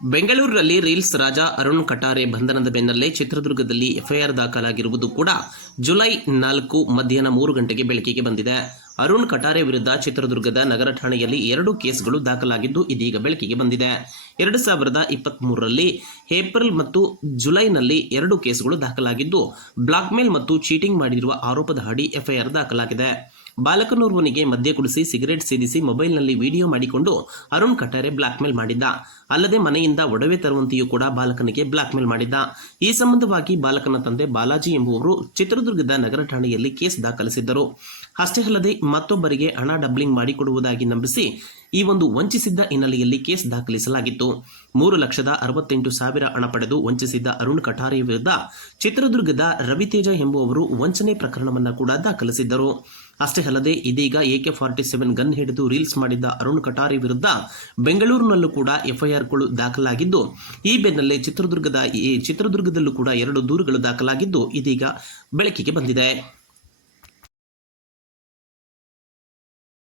ಬೆಂಗಳೂರಿನಲ್ಲಿ ರೀಲ್ಸ್ ರಾಜ ಅರುಣ್ ಕಟಾರೆ ಬಂಧನದ ಬೆನ್ನಲ್ಲೇ ಚಿತ್ರದುರ್ಗದಲ್ಲಿ ಎಫ್ಐಆರ್ ದಾಖಲಾಗಿರುವುದು ಕೂಡ ಜುಲೈ 4 ಮಧ್ಯಾಹ್ನ 3 ಗಂಟೆಗೆ ಬೆಳಕಿಗೆ ಬಂದಿದೆ. ಅರುಣ್ ಕಟಾರೆ ವಿರುದ್ಧ ಚಿತ್ರದುರ್ಗದ ನಗರ ಠಾಣೆಯಲ್ಲಿ 2 ಕೇಸ್ಗಳು ದಾಖಲಾಗಿದ್ದು ಇದೀಗ ಬೆಳಕಿಗೆ ಬಂದಿದೆ. 2023ರಲ್ಲಿ ಏಪ್ರಿಲ್ ಮತ್ತು ಜುಲೈನಲ್ಲಿ 2 ಕೇಸ್ಗಳು ದಾಖಲಾಗಿದ್ದು ಬ್ಲಾಕ್ಮೇಲ್ ಮತ್ತು ಚೀಟಿಂಗ್ ಮಾಡಿರುವ ಆರೋಪದ ಅಡಿ ಎಫ್ಐಆರ್ ದಾಖಲಾಗಿದೆ. ಬಾಲಕನೋರ್ವನಿಗೆ ಮದ್ಯ ಕುಡಿಸಿ ಸಿಗರೆಟ್ ಸೇದಿಸಿ ಮೊಬೈಲ್ನಲ್ಲಿ ವಿಡಿಯೋ ಮಾಡಿಕೊಂಡು ಅರುಣ್ ಕಟಾರೆ ಬ್ಲಾಕ್ಮೇಲ್ ಮಾಡಿದ್ದ. ಅಲ್ಲದೆ ಮನೆಯಿಂದ ಒಡವೆ ತರುವಂತೆಯೂ ಕೂಡ ಬಾಲಕನಿಗೆ ಬ್ಲಾಕ್ಮೇಲ್ ಮಾಡಿದ್ದ. ಈ ಸಂಬಂಧವಾಗಿ ಬಾಲಕನ ತಂದೆ ಬಾಲಾಜಿ ಎಂಬುವರು ಚಿತ್ರದುರ್ಗದ ನಗರ ಠಾಣೆಯಲ್ಲಿ ಕೇಸ್ ದಾಖಲಿಸಿದ್ದರು. ಅಷ್ಟೇ ಅಲ್ಲದೆ ಮತ್ತೊಬ್ಬರಿಗೆ ಹಣ ಡಬ್ಲಿಂಗ್ ಮಾಡಿಕೊಡುವುದಾಗಿ ನಂಬಿಸಿ ಈ ಒಂದು ವಂಚಿಸಿದ್ದ ಹಿನ್ನೆಲೆಯಲ್ಲಿ ಕೇಸ್ ದಾಖಲಿಸಲಾಗಿತ್ತು. 3,68,000 ಹಣ ಪಡೆದು ವಂಚಿಸಿದ್ದ ಅರುಣ್ ಕಟಾರೆ ವಿರುದ್ಧ ಚಿತ್ರದುರ್ಗದ ರವಿತೇಜ ಎಂಬುವವರು ವಂಚನೆ ಪ್ರಕರಣವನ್ನು ಕೂಡ ದಾಖಲಿಸಿದ್ದರು. ಅಷ್ಟೇ ಅಲ್ಲದೆ ಇದೀಗ AK-47 ಗನ್ ಹಿಡಿದು ರೀಲ್ಸ್ ಮಾಡಿದ್ದ ಅರುಣ್ ಕಟಾರೆ ವಿರುದ್ಧ ಬೆಂಗಳೂರಿನಲ್ಲೂ ಕೂಡ ಎಫ್ಐಆರ್ಗಳು ದಾಖಲಾಗಿದ್ದು ಈ ಬೆನ್ನಲ್ಲೇ ಚಿತ್ರದುರ್ಗದಲ್ಲೂ ಕೂಡ 2 ದೂರುಗಳು ದಾಖಲಾಗಿದ್ದು ಇದೀಗ ಬೆಳಕಿಗೆ ಬಂದಿದೆ.